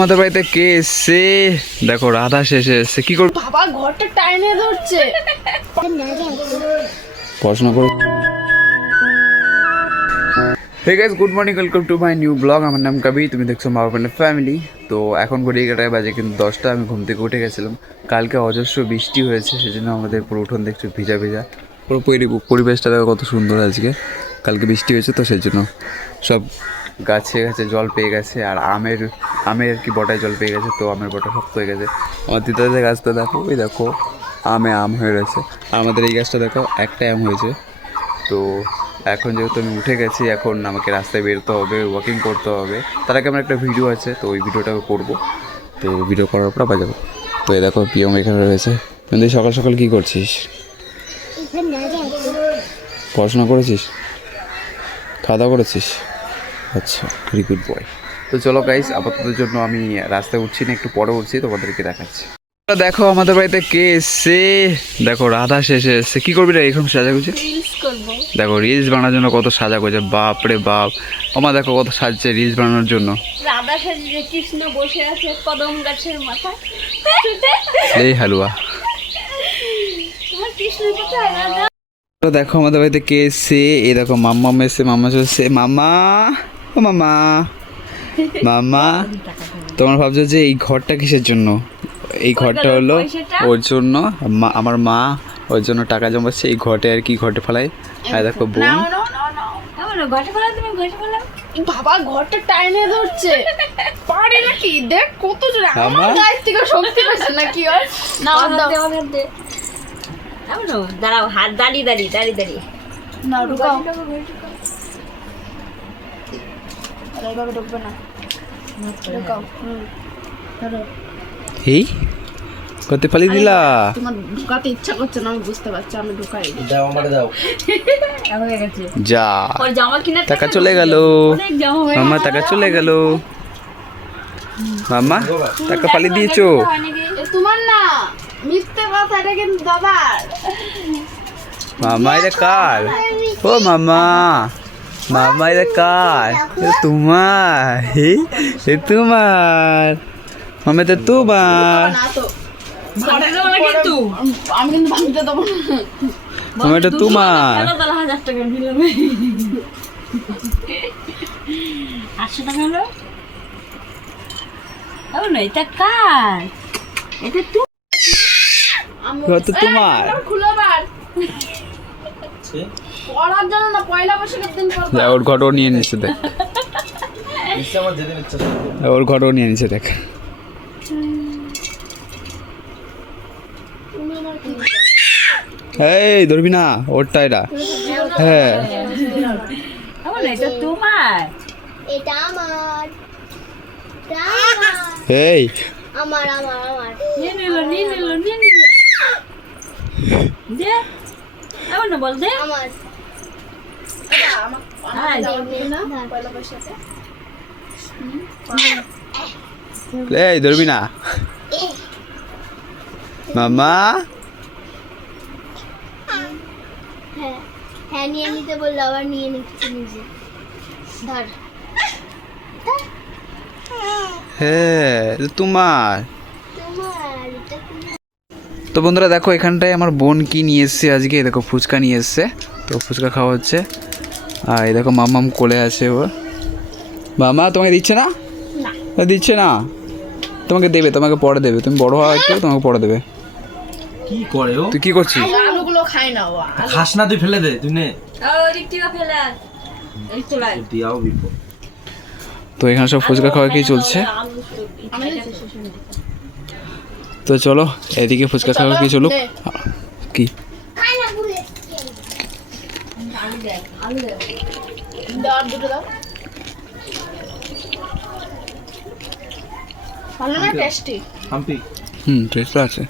আমাদের বাড়িতে কে এসছে দেখো, রাধা শেষে এসছে। কি করবো বাবা, ঘরটা টাইনে ধরছে। পড়াশোনা করো। Hey guys, good morning, welcome to my new blog. আমার নাম কবি, তুমি দেখছো মাওয়ার ফ্যামিলি। তো এখন ঘড়ি কাটায় বাজে কিন্তু 10টা। আমি ঘুম থেকে উঠে গেছিলাম। কালকে অজস্র বৃষ্টি হয়েছে, সেজন্য আমাদের পুরো উঠোন দেখছো ভিজা ভিজা। পুরো পরিবেশটা দেখো কত সুন্দর আজকে। কালকে বৃষ্টি হয়েছে তো সেই জন্য সব গাছে গাছে জল পেয়ে গেছে। আর আমের আর কি বটায় জল পেয়ে গেছে, তো আমের বটা শক্ত হয়ে গেছে। আমার দিদাদের গাছটা দেখো, ওই দেখো আম হয়ে গেছে। আর আমাদের এই গাছটা দেখো একটা আম হয়েছে। তো এখন যেহেতু আমি উঠে গেছি, এখন আমাকে রাস্তায় বেরোতে হবে, ওয়াকিং করতে হবে। তার আগে আমার একটা ভিডিও আছে, তো ওই ভিডিওটা করবো। তো ভিডিও করার পর বাজাবো। তো এই দেখো পিয়ম এখানে রয়েছে। কিন্তু সকাল সকাল কী করছিস? পড়াশোনা করেছিস? খাওয়া দাওয়া করেছিস? আচ্ছা, ভেরি গুড বয়। তো চলো গাইস, আপাতত জন্য আমি রাস্তায় উঠছি না, একটু পরে উঠছি, তোমাদেরকে দেখাচ্ছি। দেখো আমাদের বাড়িতে কে এসছে দেখো, রাধা শেষে এসছে। কি করবি রে এখন সাজা গুছে? রিলস করব। দেখো রিলস বানানোর জন্য কত সাজা করছে, বাপ রে বাপ। আমার দেখো কত সাজছে রিলস বানানোর জন্য। রাধা সাজিয়ে কৃষ্ণ বসে আছে কদম গাছের মাথায়। এই হালুয়া। তোমার কৃষ্ণ কোথায় রাধা? দেখো আমাদের বাড়িতে কে এসছে। এই দেখো মাম্মা এসছে, মাম্মা চলছে। মাম্মা, ও মাম্মা, মাম্মা। তোমার ভাবছো যে এই ঘরটা কিসের জন্য? এই ঘরটা হলো ওর জন্য। আমার মা ওর জন্য টাকা জমাচ্ছে, এই ঘটে আর কি ঘটে ফেলায়। আর দেখো বোন। বাবা, ঘরটা টাইনে ধরছে। পারে নাকি? দেখ কত জোরে। আমার গাছ থেকে শক্তি পাচ্ছে নাকি ওর? না, দাঁড়াও, হাত দাঁড়িয়ে না, ঢুকাও। এইভাবে ঢুকবে না, ঢুকাও। এই করতে পালিয়ে দিলা। তোমার ঢুকাতে ইচ্ছা করছে না, আমি বুঝতে পারছি। আমি ঢুকাই দাও, আমারে দাও। যা ওর জামা কিনা টাকা চলে গেল। মাম্মা টাকা চলে গেল। মাম্মা টাকা পালিয়ে দিয়েছো। এ তোমার না, মিথ্যে কথা, এটা কিন্তু দাদার। মামা এটা কার? ও মামা, মামা এটা কার? এটা তোমার? এ তোমার মামা, এটা তোমার। না তো, আমি কিন্তু ভাঙতে দেবো না। মামা এটা তোমার। 1000 টাকা দিলাম। 800 টাকা হলো। ও না, এটা কার? এটা তো তো তোমার। খুলে বার পড়ার জন্য না, পয়লা বৈশাখের দিন পড়বো। যা, ওর ঘটও নিয়ে নিচ্ছে দেখ। ইচ্ছা আমার যেদিন ইচ্ছা ওর ঘটও নিয়ে নিচ্ছে দেখ। এই ধরবি না, ওরটা এটা। হ্যাঁ, ও না, এটা তোমার। এটা আমার, এই আমার আমার আমার নিয়ে নিল দে। এমন না, বল দে। আমার পয়লা বৈশাখে এই ধরবি না মামা। হ্যাঁ হ্যাঁ, নিয়ে নিতে বললো, আবার নিয়ে নিচ্ছে নিজে। ধর, হ্যাঁ এটা তোমার। তোমার এটা তোমার। তো বন্ধুরা দেখো, এখানটায় আমার বোন কি নিয়ে এসছে আজকে। দেখো ফুচকা নিয়ে এসছে, তো ফুচকা খাওয়া হচ্ছে। আর এই দেখো মাম্মাম কোলে আছে ও। মামা তোমাকে দিচ্ছে না? দিচ্ছে না, তোমাকে দেবে, তোমাকে পরে দেবে। তুমি বড় হওয়া একটু, তোমাকে পরে দেবে। কি করে ও? তুই কি করছিস? আলুগুলো খায় না ও। খাস না, তুই ফেলে দে। তুই নে, ও রিক্টিও ফেলা। এই তো লাই। দিয়াও বিপদ। তো এখানে সব ফুচকা খাওয়া কি চলছে। তো চলো এদিকে ফুচকা খাওয়া কি চলুক। কি দাও, দুটো দাও। ভালো না, টেস্টি। হাম্পি টেস্ট আছে।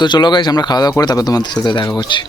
তো চলো গাইস, আমরা খাওয়া দাওয়া করে তারপর তোমাদের সাথে দেখা করছি।